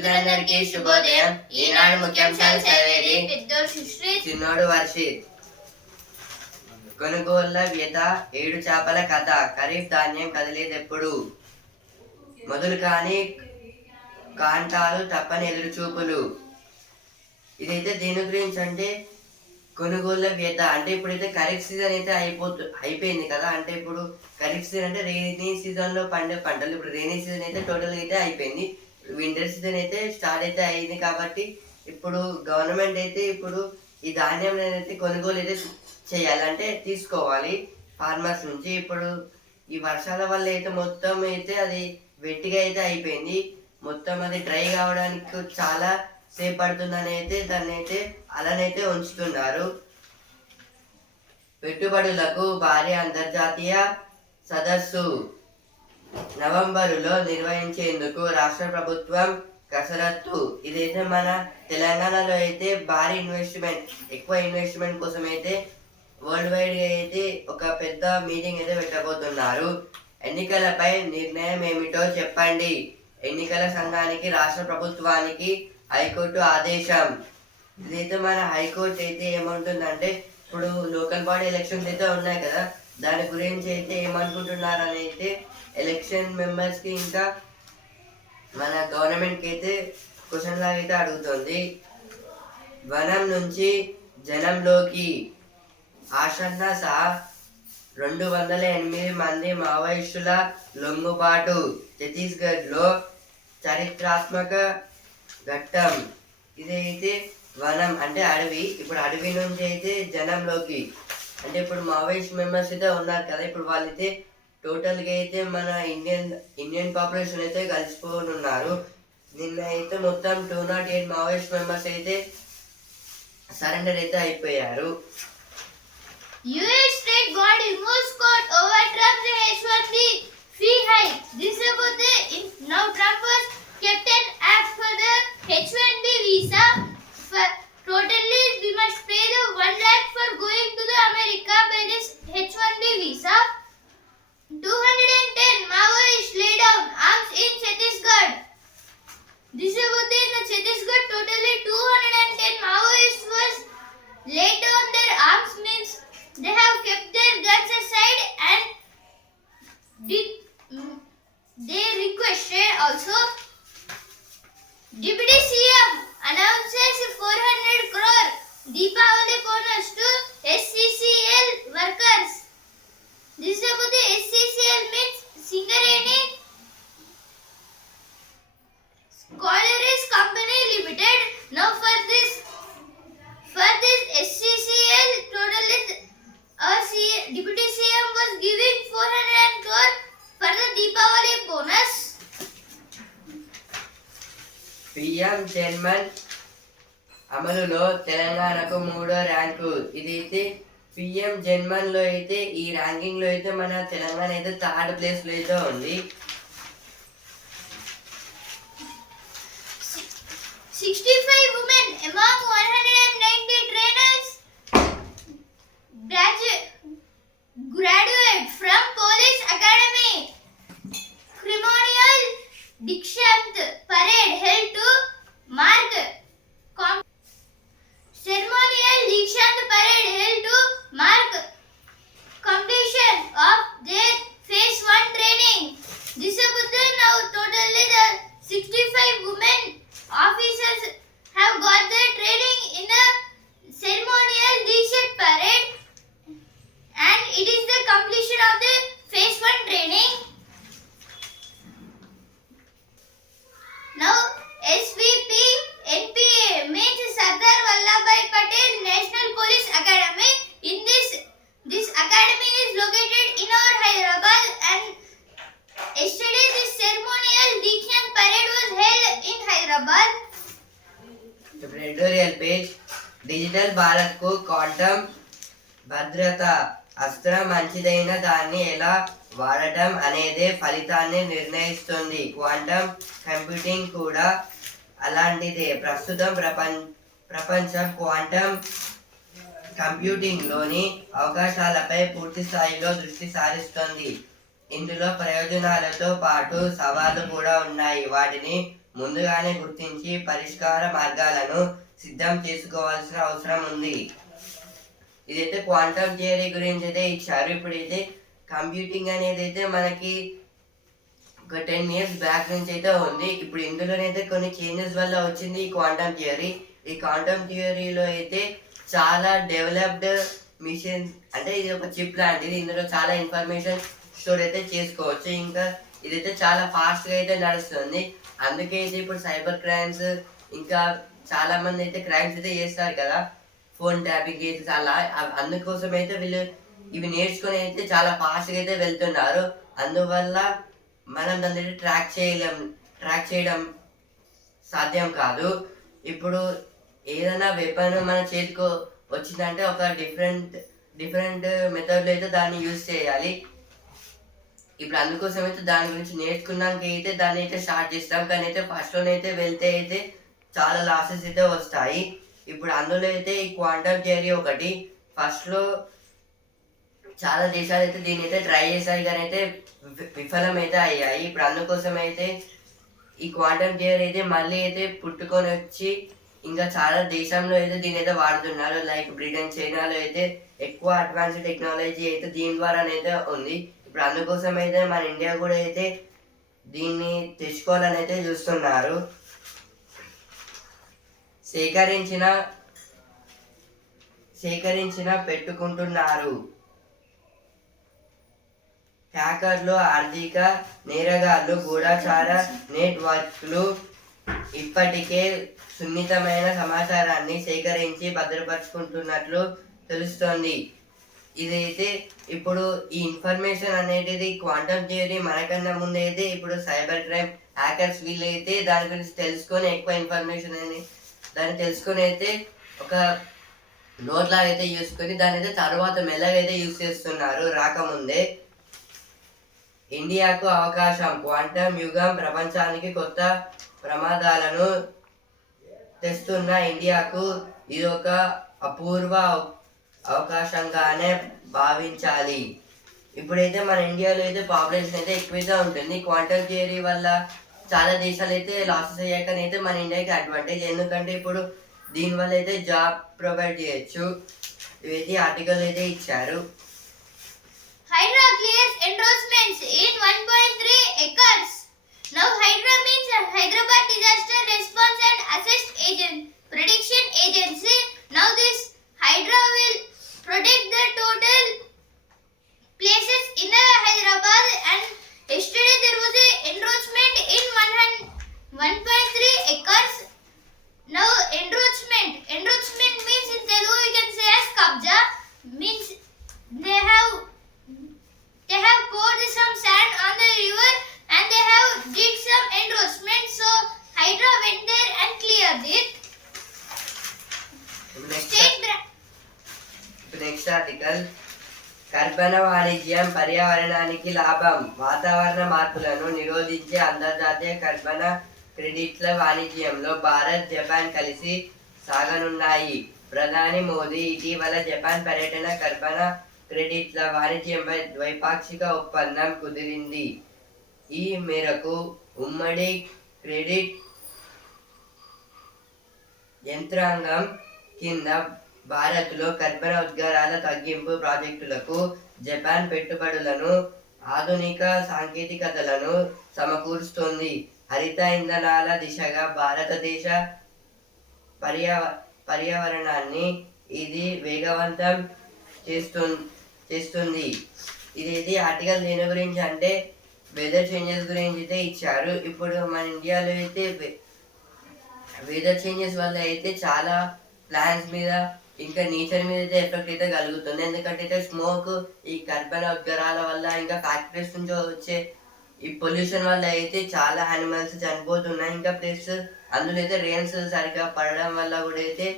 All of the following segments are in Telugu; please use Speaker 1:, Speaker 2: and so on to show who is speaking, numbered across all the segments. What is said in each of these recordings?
Speaker 1: మిత్రులందరికీ శుభోదయం. ఈనాడు ముఖ్యాంశాలు చదివేది చిన్నోడు వర్షిత్. కొనుగోళ్ళ వ్యత ఏడు చేపల కథ ఖరీఫ్ ధాన్యం కదిలేదెప్పుడు? మొదలు కాని కాంటాలు తప్పని ఎదురు చూపులు ఇదైతే దేని గురించి అంటే కొనుగోళ్ళ వ్యత అంటే ఇప్పుడైతే ఖరీఫ్ సీజన్ అయితే అయిపోతు అయిపోయింది కదా. అంటే ఇప్పుడు ఖరీఫ్ సీజన్ అంటే రెయినీ సీజన్లో పండే పంటలు. ఇప్పుడు రెయినీ సీజన్ అయితే టోటల్ అయితే అయిపోయింది. వింటర్ సీజన్ అయితే స్టార్ట్ అయితే అయింది కాబట్టి ఇప్పుడు గవర్నమెంట్ అయితే ఇప్పుడు ఈ ధాన్యం అయితే కొనుగోలు అయితే చేయాలంటే తీసుకోవాలి. ఫార్మర్స్ నుంచి ఇప్పుడు ఈ వర్షాల వల్ల అయితే మొత్తం అయితే అది వెట్టిగా అయితే అయిపోయింది. మొత్తం అది డ్రై కావడానికి చాలా సేపు పడుతుందని అయితే దాన్ని అయితే అలానైతే ఉంచుతున్నారు. పెట్టుబడులకు భారీ అంతర్జాతీయ సదస్సు. నవంబరులో నిర్వహించేందుకు రాష్ట్ర ప్రభుత్వం కసరత్తు. ఇదైతే మన తెలంగాణలో అయితే భారీ ఇన్వెస్ట్మెంట్ ఎక్కువ ఇన్వెస్ట్మెంట్ కోసం అయితే వరల్డ్ వైడ్ అయితే ఒక పెద్ద మీటింగ్ అయితే పెట్టబోతున్నారు. ఎన్నికలపై నిర్ణయం ఏమిటో చెప్పండి. ఎన్నికల సంఘానికి రాష్ట్ర ప్రభుత్వానికి హైకోర్టు ఆదేశం. ఇదైతే మన హైకోర్టు అయితే ఏమంటుందంటే ఇప్పుడు లోకల్ బాడీ ఎలక్షన్స్ అయితే ఉన్నాయి కదా దాని గురించి అయితే ఏమనుకుంటున్నారు అని అయితే ఎలక్షన్ మెంబర్స్కి ఇంకా మన గవర్నమెంట్కి అయితే క్వశ్చన్ లాగా అయితే అడుగుతుంది. వనం నుంచి జనంలోకి ఆసన్న సహా రెండు వందల ఎనిమిది మంది మావోయిస్టుల లొంగుబాటు. ఛత్తీస్గఢ్లో చరిత్రాత్మక ఘట్టం. ఇదైతే వనం అంటే అడవి. ఇప్పుడు అడవి నుంచి అయితే జనంలోకి. అంటే ఇప్పుడు మావోయిస్ట్ మెంబర్స్ అయితే ఉన్నారు కదా. ఇప్పుడు వాళ్ళైతే టోటల్గా అయితే మన ఇండియన్ ఇండియన్ పాపులేషన్ అయితే కలిసిపోని ఉన్నారు నిన్న అయితే మొత్తం two naught eight Maoist members అయితే సరెండర్ అయితే అయిపోయారు
Speaker 2: US state got removes court over Trump's H1B fee hike. This about the in, now Trump was kept an act for the H1B visa. For totally, we must pay the one lakh for going to the America by this H1B visa. 210 Maoists lay down arms in Chhattisgarh. This about the in the Chhattisgarh totally 210 Maoists was laid down their arms means they have kept their guns aside and did
Speaker 1: PM జన్మన్లో అయితే ఈ ర్యాంకింగ్లో అయితే మన తెలంగాణ అయితే థర్డ్ ప్లేస్లో అయితే ఉంది. డిజిటల్ భారత్కు క్వాంటమ్ భద్రత అస్త్రం మంచిదైన దాన్ని ఎలా వాడటం అనేదే ఫలితాన్ని నిర్ణయిస్తుంది. క్వాంటమ్ కంప్యూటింగ్ కూడా అలాంటిదే. ప్రస్తుతం ప్రపంచ ప్రపంచం క్వాంటమ్ కంప్యూటింగ్లోని అవకాశాలపై పూర్తి స్థాయిలో దృష్టి సారిస్తుంది. ఇందులో ప్రయోజనాలతో పాటు సవాళ్ళు కూడా ఉన్నాయి. వాటిని ముందుగానే గుర్తించి పరిష్కార మార్గాలను సిద్ధం చేసుకోవాల్సిన అవసరం ఉంది. ఇదైతే క్వాంటమ్ థియరీ గురించి అయితే ఇచ్చారు. ఇప్పుడైతే కంప్యూటింగ్ అనేది అయితే మనకి ఒక టెన్ ఇయర్స్ బ్యాక్ నుంచి అయితే ఉంది. ఇప్పుడు ఇందులోనైతే కొన్ని చేంజెస్ వల్ల వచ్చింది ఈ క్వాంటమ్ థియరీ ఈ క్వాంటమ్ థియరీలో అయితే చాలా డెవలప్డ్ మిషన్ అంటే ఇది ఒక చిప్ లాంటిది. ఇందులో చాలా ఇన్ఫర్మేషన్ స్టోర్ అయితే చేసుకోవచ్చు. ఇంకా ఇదైతే చాలా ఫాస్ట్గా అయితే నడుస్తుంది. అందుకే అయితే ఇప్పుడు సైబర్ క్రైమ్స్ ఇంకా చాలా మంది అయితే క్రైమ్స్ అయితే చేస్తారు కదా. ఫోన్ ట్యాపింగ్ కేసెస్ అలా అందుకోసం అయితే వీళ్ళు ఇవి నేర్చుకొని అయితే చాలా ఫాస్ట్గా అయితే వెళ్తున్నారు. అందువల్ల మనం దాన్ని ట్రాక్ చేయలేం ట్రాక్ చేయడం సాధ్యం కాదు. ఇప్పుడు ఏదైనా వెపన్ మన చేతికి వచ్చిందంటే ఒక డిఫరెంట్ డిఫరెంట్ మెథడ్లో అయితే దాన్ని యూజ్ చేయాలి. ఇప్పుడు అందుకోసం అయితే దాని గురించి నేర్చుకున్నాక అయితే దాన్ని అయితే స్టార్ట్ చేస్తాం. కానీ అయితే ఫస్ట్లోనైతే వెళ్తే అయితే చాలా లాసెస్ అయితే వస్తాయి. ఇప్పుడు అందులో అయితే ఈ క్వాంటమ్ థియరీ ఒకటి ఫస్ట్లో చాలా దేశాలు అయితే దీన్ని అయితే ట్రై చేశాయి కానీ అయితే విఫలమైతే విఫలం అయితే అయ్యాయి. ఇప్పుడు అందుకోసం అయితే ఈ క్వాంటమ్ థియరీ అయితే మళ్ళీ అయితే పుట్టుకొని వచ్చి ఇంకా చాలా దేశంలో అయితే దీని అయితే వాడుతున్నారు. లైక్ బ్రిటన్ చైనాలో అయితే ఎక్కువ అడ్వాన్స్ టెక్నాలజీ అయితే దీని ద్వారానైతే ఉంది. ఇప్పుడు అందుకోసం అయితే మన ఇండియా కూడా అయితే దీన్ని తెచ్చుకోవాలని అయితే చూస్తున్నారు. సేకరించిన సేకరించిన పెట్టుకుంటున్నారు. హ్యాకర్లు ఆర్థిక నేరగాళ్ళు గూఢచార నెట్వర్క్లు ఇప్పటికే సున్నితమైన సమాచారాన్ని సేకరించి భద్రపరుచుకుంటున్నట్లు తెలుస్తోంది. ఇదైతే ఇప్పుడు ఈ ఇన్ఫర్మేషన్ అనేది క్వాంటమ్ థియరీ మనకన్నా ముందు అయితే ఇప్పుడు సైబర్ క్రైమ్ హ్యాకర్స్ వీళ్ళైతే దాని గురించి తెలుసుకొని ఎక్కువ ఇన్ఫర్మేషన్ అని దాన్ని తెలుసుకొని అయితే ఒక నోట్ లాగా అయితే చూసుకొని దాని అయితే తర్వాత మెల్లగా అయితే యూస్ చేస్తున్నారు. రాకముందే ఇండియాకు అవకాశం క్వాంటమ్ యుగం ప్రపంచానికి కొత్త ప్రమాదాలను తెస్తున్న ఇండియాకు ఇది ఒక అపూర్వ అవకాశంగానే భావించాలి. ఇప్పుడైతే మన ఇండియాలో అయితే పాపులేషన్ అయితే ఎక్కువగా ఉంటుంది. క్వాంటమ్ థియరీ వల్ల చాలా దేశాలు అయితే లాసెస్ అయ్యాకనైతే మన ఇండియాకి అడ్వాంటేజ్ ఎందుకంటే ఇప్పుడు దీనివల్ల అయితే జాబ్ ప్రొవైడ్ చేయొచ్చు ఇవైతే ఆర్టికల్ అయితే ఇచ్చారు
Speaker 2: Hydra clears endorsements in 1.3 acres. Now Hydra means Hyderabad Disaster Response and Assist Agent Prediction Agency. Now this Hydra will protect the total places in the Hyderabad and yesterday there was a enroachment
Speaker 1: పర్యావరణానికి లాభం. వాతావరణ మార్పులను నిరోధించే అంతర్జాతీయ కర్బన క్రెడిట్ల వాణిజ్యంలో భారత్ జపాన్ కలిసి సాగనున్నాయి. ప్రధాని మోదీ ఇటీవల జపాన్ పర్యటన కర్బన క్రెడిట్ల వాణిజ్యంపై ద్వైపాక్షిక ఒప్పందం కుదిరింది. ఈ మేరకు ఉమ్మడి క్రెడిట్ యంత్రాంగం కింద భారత్లో కర్బన ఉద్గారాల తగ్గింపు ప్రాజెక్టులకు జపాన్ పెట్టుబడులను ఆధునిక సాంకేతికతలను సమకూరుస్తోంది. హరిత ఇంధనాల దిశగా భారతదేశ పర్యా పర్యావరణాన్ని ఇది వేగవంతం చేస్తు చేస్తుంది. ఇది ఆర్టికల్ దేని గురించి అంటే వెదర్ చేంజెస్ గురించి అయితే ఇచ్చారు. ఇప్పుడు మన ఇండియాలో అయితే వెదర్ చేంజెస్ వల్ల అయితే చాలా ప్లాన్స్ మీద ఇంకా నేచర్ మీద అయితే ఎఫెక్ట్ అయితే కలుగుతుంది. ఎందుకంటే అయితే స్మోక్ ఈ కర్బన ఉద్గారాల వల్ల ఇంకా ఫ్యాక్టరీస్ నుంచి వచ్చే ఈ పొల్యూషన్ వల్ల అయితే చాలా యానిమల్స్ చనిపోతున్నాయి. ఇంకా ప్లస్ అందులో అయితే రెయిన్స్ సరిగ్గా పడడం వల్ల కూడా అయితే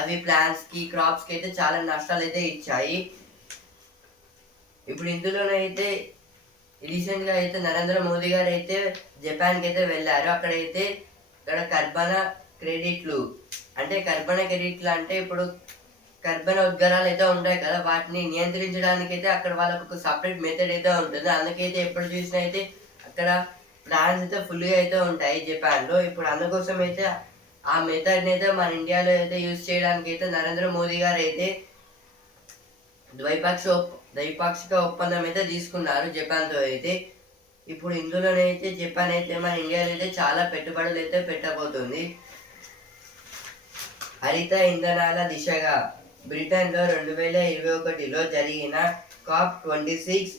Speaker 1: అవి ప్లాంట్స్కి క్రాప్స్కి అయితే చాలా నష్టాలు అయితే ఇచ్చాయి. ఇప్పుడు ఇందులోనైతే రీసెంట్గా అయితే నరేంద్ర మోదీ గారు అయితే జపాన్కి అయితే వెళ్ళారు. అక్కడైతే ఇక్కడ కర్బన క్రెడిట్లు. అంటే కర్బన క్రెడిట్లు అంటే ఇప్పుడు కర్బన ఉద్గారాలు అయితే ఉంటాయి కదా వాటిని నియంత్రించడానికి అయితే అక్కడ వాళ్ళకు ఒక సపరేట్ మెథడ్ అయితే ఉంటుంది. అందుకైతే ఎప్పుడు చూసినా అయితే అక్కడ ప్లాన్స్ అయితే ఫుల్గా అయితే ఉంటాయి జపాన్లో ఇప్పుడు అందుకోసం అయితే ఆ మెథడ్ని అయితే మన ఇండియాలో అయితే యూజ్ చేయడానికి అయితే నరేంద్ర మోదీ గారు అయితే ద్వైపాక్షిక ద్వైపాక్షిక ఒప్పందం అయితే తీసుకున్నారు జపాన్తో అయితే. ఇప్పుడు ఇందులోనైతే జపాన్ అయితే మన ఇండియాలో అయితే చాలా పెట్టుబడులు అయితే పెట్టబోతుంది. హరిత ఇంధనాల దిశగా బ్రిటన్లో రెండు వేల ఇరవై ఒకటిలో జరిగిన కాప్ ట్వంటీ సిక్స్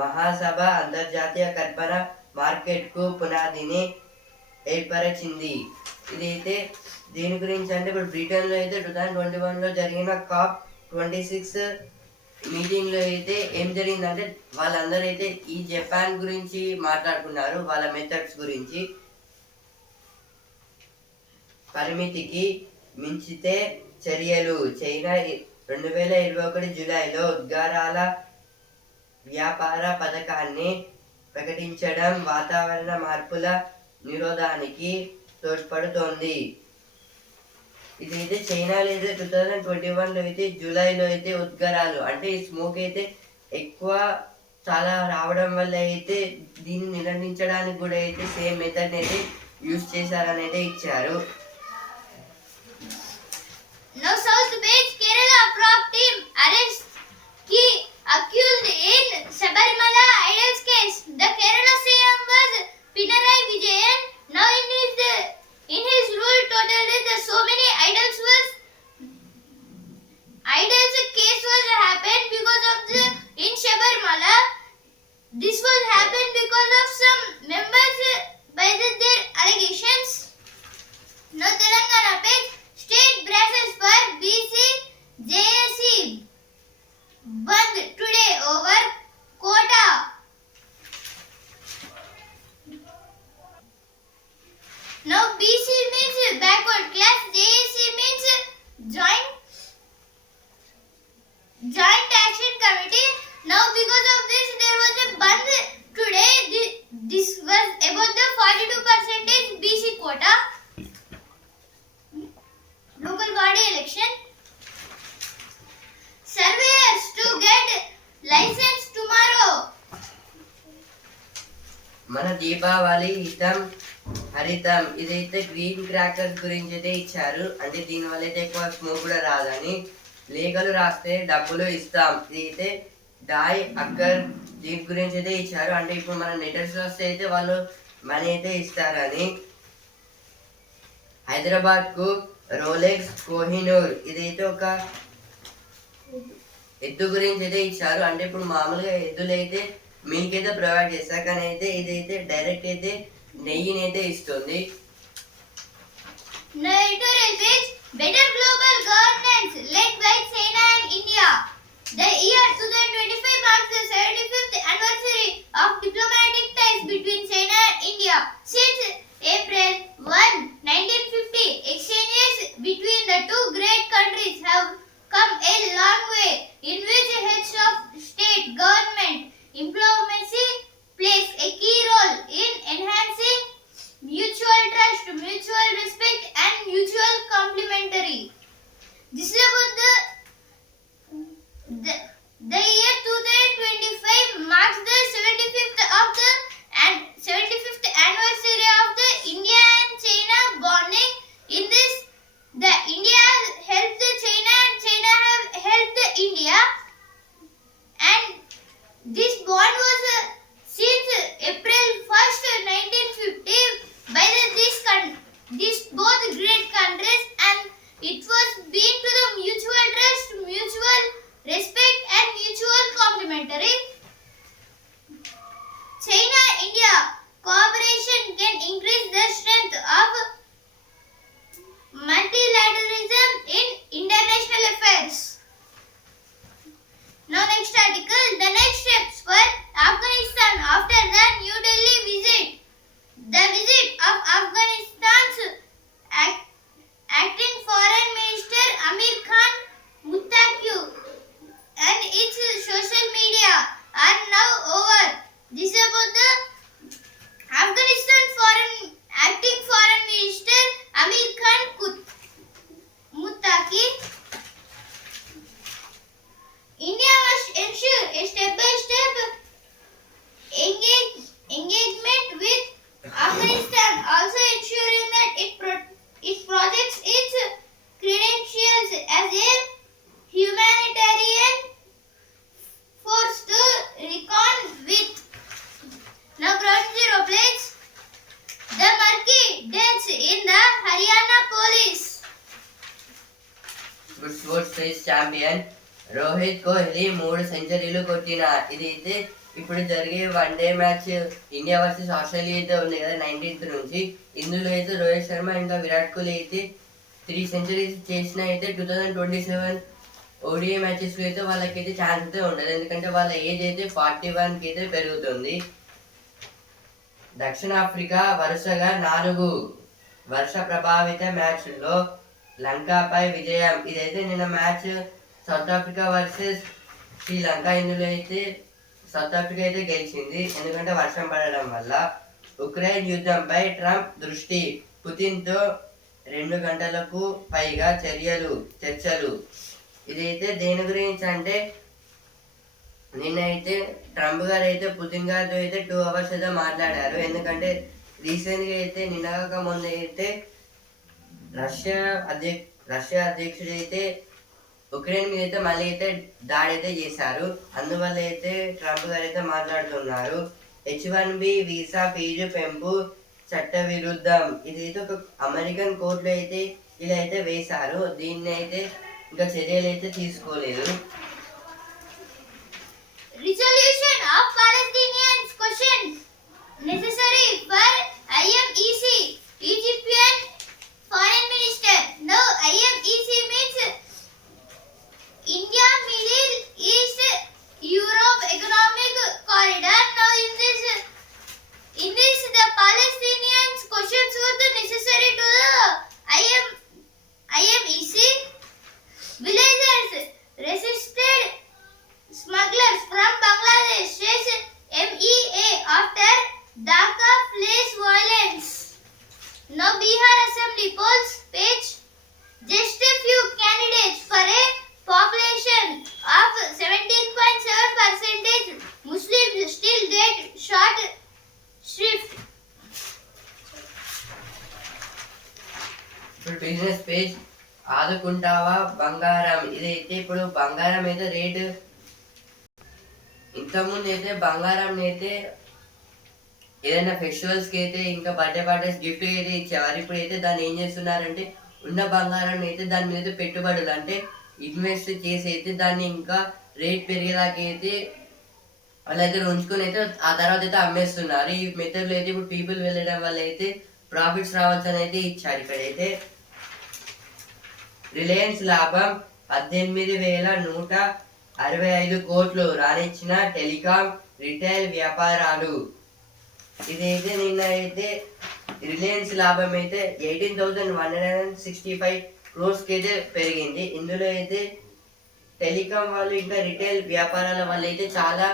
Speaker 1: మహాసభ అంతర్జాతీయ కర్బన మార్కెట్కు పునాదిని ఏర్పరిచింది. ఇదైతే దీని గురించి అంటే ఇప్పుడు బ్రిటన్లో అయితే టూ థౌజండ్ ట్వంటీ వన్లో జరిగిన కాప్ ట్వంటీ సిక్స్ మీటింగ్లో అయితే ఏం జరిగిందంటే వాళ్ళందరూ అయితే ఈ జపాన్ గురించి మాట్లాడుకున్నారు వాళ్ళ మెథడ్స్ గురించి. పరిమితికి మించితే చర్యలు చైనా రెండు వేల ఇరవై ఒకటి జూలైలో ఉద్గారాల వ్యాపార పథకాన్ని ప్రకటించడం వాతావరణ మార్పుల నిరోధానికి తోడ్పడుతోంది. ఇదైతే చైనాలో అయితే టూ థౌజండ్ ట్వంటీ వన్లో అయితే జూలైలో అయితే ఉద్గారాలు అంటే ఈ స్మోక్ అయితే ఎక్కువ చాలా రావడం వల్ల అయితే దీన్ని నిరంభించడానికి కూడా అయితే సేమ్ మెథడ్ అయితే యూజ్ చేశారని అయితే ఇచ్చారు.
Speaker 2: Now South Beach, Kerala prop team arrests key accused in Sabarimala idols case. The Kerala CM was Pinarayi Vijayan.
Speaker 1: Deepavali హితం హరితం. ఇదైతే గ్రీన్ క్రాకర్స్ గురించి అయితే ఇచ్చారు. అంటే దీని వల్ల అయితే ఎక్కువ స్మోక్ కూడా రాదని. లేఖలు రాస్తే డబ్బులు ఇస్తాం. ఇదైతే డాయ్ అక్కర్ దీని గురించి అయితే ఇచ్చారు. అంటే ఇప్పుడు మన లెటర్స్ వస్తే అయితే వాళ్ళు మనీ అయితే ఇస్తారని. హైదరాబాద్కు రోలెక్స్ కోహినూర్ ఇదైతే ఒక ఎద్దు గురించి అయితే ఇచ్చారు. అంటే ఇప్పుడు మామూలుగా ఎద్దులైతే అయితే మిల్క్ అయితే ప్రొవైడ్ చేస్తారు కానీ అయితే ఇదైతే డైరెక్ట్ అయితే నెయ్యిని అయితే ఇస్తుంది
Speaker 2: No editorial page. Better global governance led by China and India. The year 2025 marks the 75th anniversary of diplomatic ties between China and India. Since April
Speaker 1: Kohli మూడు సెంచరీలు కొట్టిన. ఇది అయితే ఇప్పుడు జరిగే one day match India versus Australia అయితే ఉంది కదా నైన్టీన్త్ నుంచి. ఇందులో అయితే రోహిత్ శర్మ ఇంకా విరాట్ కోహ్లీ అయితే త్రీ సెంచరీస్ చేసిన అయితే two thousand twenty seven ODI మ్యాచెస్లో అయితే వాళ్ళకైతే ఛాన్స్ అయితే ఉండదు. ఎందుకంటే వాళ్ళ ఏజ్ అయితే ఫార్టీ వన్కి అయితే పెరుగుతుంది. దక్షిణాఫ్రికా వరుసగా నాలుగు వర్ష ప్రభావిత మ్యాచ్ల్లో లంకాపై విజయం. ఇదైతే నిన్న match South Africa versus Sri Lanka ఇందులో అయితే సౌత్ ఆఫ్రికా అయితే గెలిచింది. ఎందుకంటే వర్షం పడడం వల్ల. ఉక్రెయిన్ యుద్ధంపై ట్రంప్ దృష్టి. పుతిన్తో రెండు గంటలకు పైగా చర్యలు చర్చలు. ఇదైతే దేని గురించి అంటే నిన్న అయితే ట్రంప్ గారు అయితే పుతిన్ గారితో అయితే టూ అవర్స్ అయితే మాట్లాడారు. ఎందుకంటే రీసెంట్గా అయితే నిన్నగాక ముందు అయితే రష్యా అధ్యక్ష రష్యా అధ్యక్షుడు అయితే ఉక్రెయిన్ మీద అయితే మళ్ళీ అయితే దాడి అయితే చేశారు అందువల్ల అయితే ట్రంప్ గారు అయితే మాట్లాడుతున్నారు H one B visa fee పెంపు చట్ట విరుద్ధం ఇది అయితే ఒక అమెరికన్ కోర్టులో అయితే ఇలా అయితే వేశారు దీన్ని అయితే ఇంకా చర్యలు అయితే తీసుకోలేదు
Speaker 2: Resolution of Palestinians questions necessary for IMEC. Egyptian Foreign Minister. Now IMEC means India Middle East Europe Economic Corridor. Now in this in this the Palestinians questions were the necessary to the IM IMEC. Villagers resisted smugglers from Bangladesh says MEA after Dhaka flash violence. Now Bihar Assembly polls page just a few candidates for a population of 17.7 percentage. Muslims still get short shrift.
Speaker 1: ఇప్పుడు బిజినెస్ పేజ్ ఆదుకుంటావా బంగారం ఇదైతే ఇప్పుడు బంగారం అయితే రేటు ఇంతకుముందు అయితే అయితే ఏదైనా ఫెస్టివల్స్కి అయితే ఇంకా బర్త్డే పార్టీస్ గిఫ్ట్ అయితే ఇచ్చేవారు. ఇప్పుడు అయితే దాన్ని ఏం చేస్తున్నారంటే ఉన్న బంగారం అయితే దాని మీద పెట్టుబడులు. అంటే ఇన్వెస్ట్ చేసి అయితే దాన్ని ఇంకా రేట్ పెరిగేదాకా అయితే వాళ్ళు అయితే ఉంచుకొని అయితే ఆ తర్వాత అయితే అమ్మేస్తున్నారు. ఈ మెథడ్లో అయితే ఇప్పుడు పీపుల్ వెళ్ళడం వల్ల అయితే ప్రాఫిట్స్ రావాల్సిన అయితే ఇచ్చారు ఇక్కడైతే. రిలయన్స్ లాభం పద్దెనిమిది వేల నూట అరవై ఐదు కోట్లు. రాణించిన టెలికాం రిటైల్ వ్యాపారాలు. ఇదైతే నిన్న అయితే రిలయన్స్ లాభం అయితే eighteen thousand one hundred and sixty five క్రోర్స్కి అయితే పెరిగింది. ఇందులో అయితే టెలికాం వాళ్ళు ఇంకా రిటైల్ వ్యాపారాల వల్ల అయితే చాలా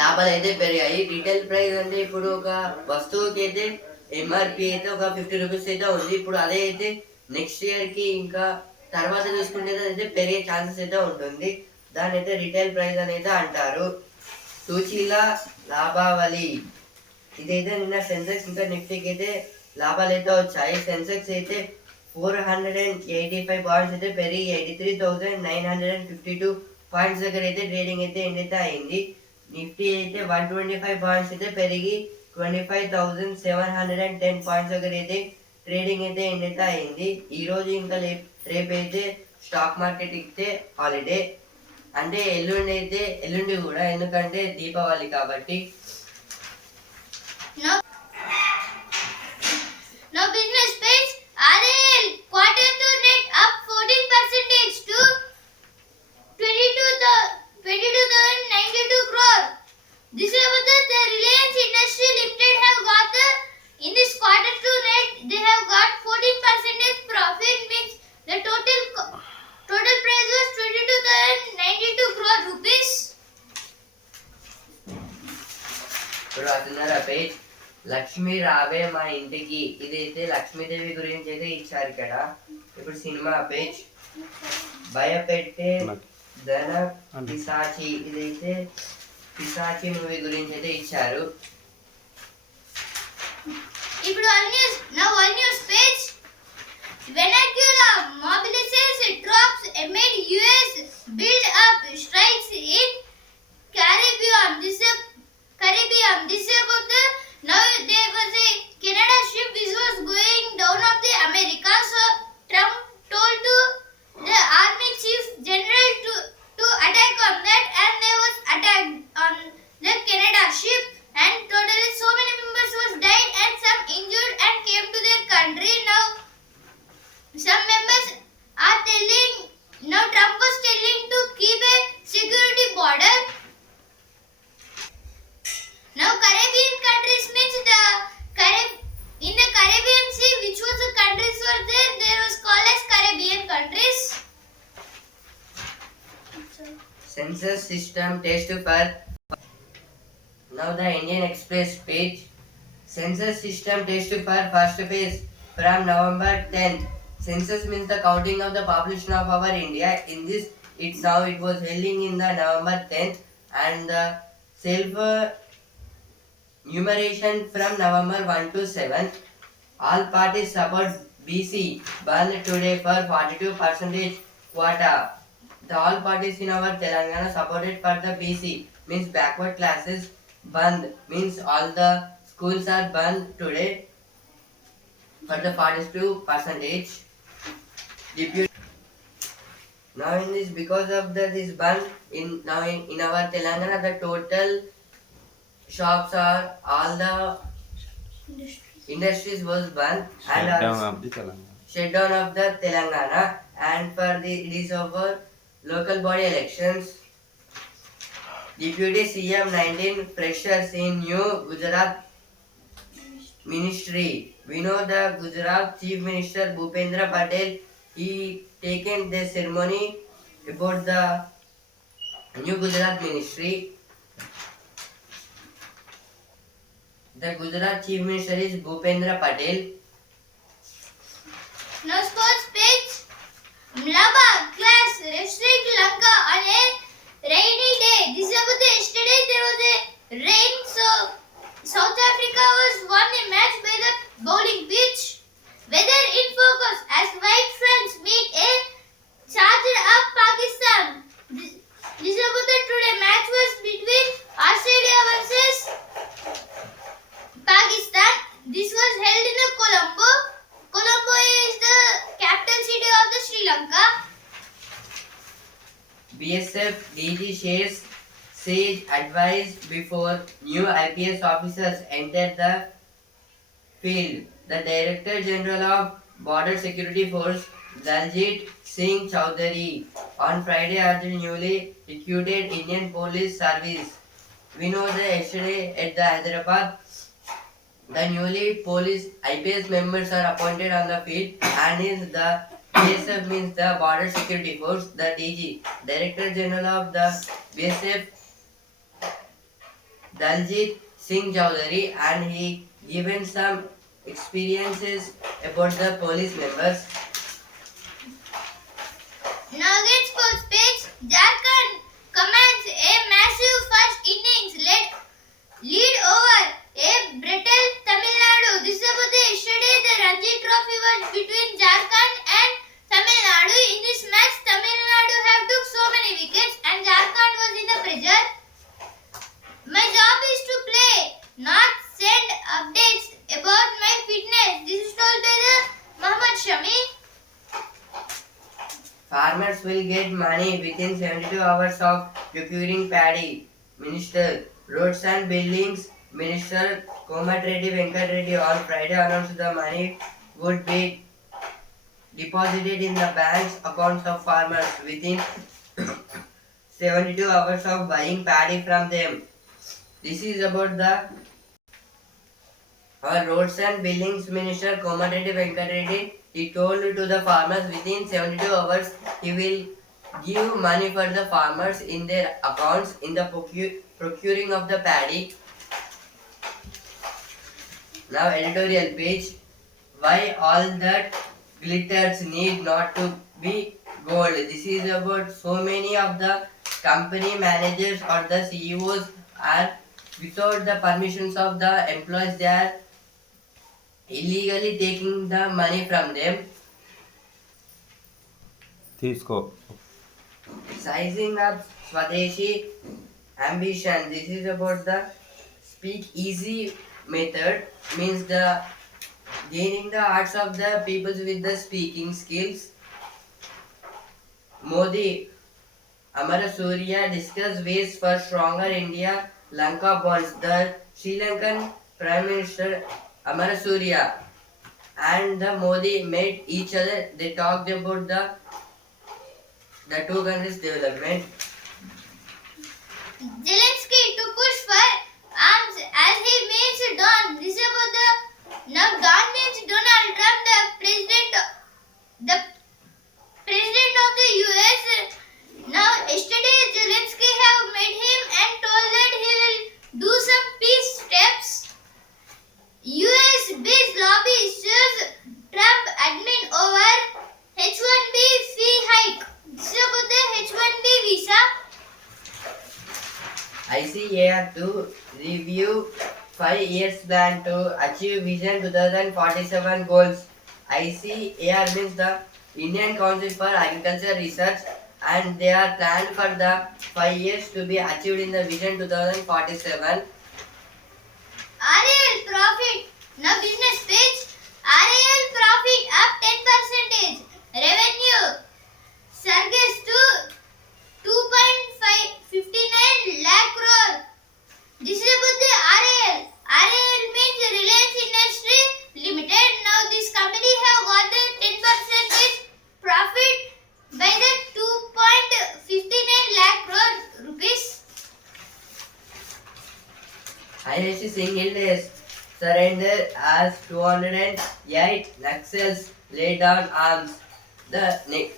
Speaker 1: లాభాలు అయితే పెరిగాయి. రిటైల్ ప్రైస్ అంటే ఇప్పుడు ఒక వస్తువుకి అయితే ఎంఆర్పి అయితే ఒక ఫిఫ్టీ రూపీస్ అయితే ఉంది. ఇప్పుడు అదే అయితే నెక్స్ట్ ఇయర్కి ఇంకా తర్వాత చూసుకుంటే అయితే పెరిగే ఛాన్సెస్ అయితే ఉంటుంది. దాని అయితే రిటైల్ ప్రైస్ అని అయితే అంటారు. సూచీల లాభావళి. ఇదైతే నిన్న సెన్సెక్స్ ఇంకా నిఫ్టీకి అయితే లాభాలు అయితే వచ్చాయి? సెన్సెక్స్ అయితే four hundred and eighty five points అయితే పెరిగి eighty three thousand nine hundred and fifty two points దగ్గర అయితే ట్రేడింగ్ అయితే ఎండ్ అయితే అయింది. నిఫ్టీ అయితే వన్ ట్వంటీ ఫైవ్ పాయింట్స్ అయితే పెరిగి twenty five thousand seven hundred and ten points దగ్గర అయితే ట్రేడింగ్ అయితే ఎండ్ అయితే అయింది. ఈరోజు ఇంకా ఇంకా రేపు రేపైతే స్టాక్ మార్కెట్ ఇస్తే హాలిడే అంటే ఎల్లుండి అయితే ఎల్లుండి కూడా ఎందుకంటే దీపావళి కాబట్టి.
Speaker 2: No business up 14 percentage to 22 22 92 crore this is the relay
Speaker 1: ఇప్పుడు రాస్తున్నారు ఆ పేజ్ లక్ష్మి రావే మా ఇంటికి. ఇదైతే లక్ష్మీదేవి గురించి అయితే ఇచ్చారు ఇక్కడ. ఇప్పుడు సినిమా పేజ్ భయపెట్టే ధన పిశాచి. ఇదైతే పిశాచి మూవీ గురించి అయితే ఇచ్చారు.
Speaker 2: ఇప్పుడు all news now all news page Venezuela mobilizes troops amid US build up strikes in Caribbean. This is Caribbean. This is about the now there was a Canada ship which was going down of the
Speaker 1: America. So Trump told to census system test for first phase from November 10th. Census means the counting of the population of our India. In this, it now it was holding in the November 10th and the self uh, numeration from November 1 to 7. All parties support BC ban today for 42 percentage quota. The all parties in our Telangana supported for the BC means backward classes. Band means all the schools are banned today for the 42 percentage. Deputy now in this because of the this ban in now in, in our Telangana the total shops are all the industries was banned and
Speaker 3: Shut down of the Telangana.
Speaker 1: shutdown of the Telangana and for the it is over local body elections. Deputy CM 19 pressures in new Gujarat ministry. We know the Gujarat Chief Minister Bhupendra Patel he taken the ceremony about the new Gujarat ministry. The Gujarat Chief Minister is Bhupendra Patel.
Speaker 2: Now sports page. Mlaba class restrict Lanka on a rainy day. This is yesterday there was a rain so South Africa was won a match by the bowling pitch. Weather in focus as white friends meet a charged up Pakistan. This, this is about the today match was between Australia versus Pakistan. This was held in Colombo. Colombo is the capital city of the Sri Lanka.
Speaker 1: BSF DG shares sage advice before new IPS officers enter the field. The Director General of Border Security Force, Daljit Singh Chowdhury, on Friday urged newly recruited Indian Police Service. We know that yesterday at the Hyderabad, the newly police IPS members are appointed on the field and in the BSF means the Border Security Force, the DG, Director General of the BSF, Daljit Singh Chowdhury, and he given some experiences about the police members.
Speaker 2: Again sports page. Jharkhand commands a massive first innings led lead over a brittle Tamil Nadu. This is about the yesterday the Ranji Trophy was between Jharkhand and Tamil Nadu. In this match, Tamil Nadu have took so many wickets and Jharkhand was in the pressure. My job is to play, not send updates about my fitness. This is told by the Muhammad Shami.
Speaker 1: Farmers will get money within 72 hours of procuring paddy. Minister, Roads and Buildings Minister Komatreddy Venkat Reddy on Friday announced the money would be deposited in the bank's accounts of farmers within 72 hours of buying paddy from them. This is about the our roads and buildings minister Komatreddy Venkat Reddy he told to the farmers within 72 hours he will give money for the farmers in their accounts in the procu- procuring of the paddy. Now editorial page. Why all that glitters need not to be gold. This is about so many of the company managers or the CEOs are without the permissions of the employees they are illegally taking the money from them.
Speaker 3: తీసుకో
Speaker 1: Sizing up Swadeshi ambition. This is about the speak easy method. Means the gaining the hearts of the people with the speaking skills. Modi Amara Surya discussed ways for stronger India Lanka bonds. The Sri Lankan Prime Minister Amara Surya and the Modi met each other. They talked about the the two countries' development.
Speaker 2: Zelensky to push for arms as he meets Don. This about the now Don means Donald Trump, the president, the president of the U.S. Now, yesterday Zelensky have met him and told that he will do some peace steps. US based lobby sues Trump admin over H1B fee hike. Is about the H1B visa.
Speaker 1: ICAR to review five years plan to achieve Vision 2047 goals. ICAR means the Indian Council for Agricultural Research and they are planned for the five years to be achieved in the Vision 2047.
Speaker 2: RAL profit. Now business page. RAL profit up 10%. Revenue surges to 2.59 lakh crore. This is about the RAL. RAL means Reliance Industry Limited. Now this company have got the 10% profit by the 2.59 lakh crore rupees.
Speaker 1: ISC single days surrender as 208 Naxals laid down arms. The ne-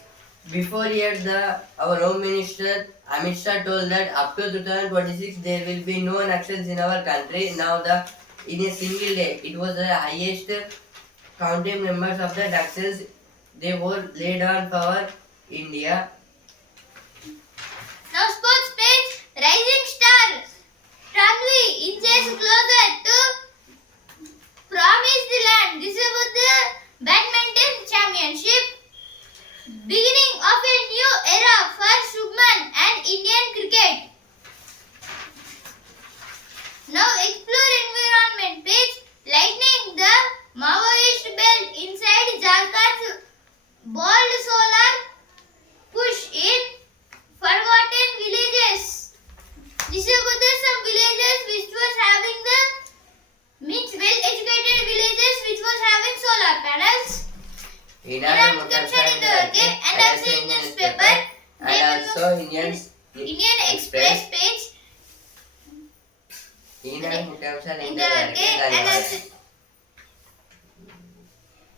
Speaker 1: before yet the our home minister Amit Shah told that up to 2026 there will be no Naxals in our country. Now the in a single day it was the highest counting members of the Naxals they were laid on for India.
Speaker 2: Now sports page,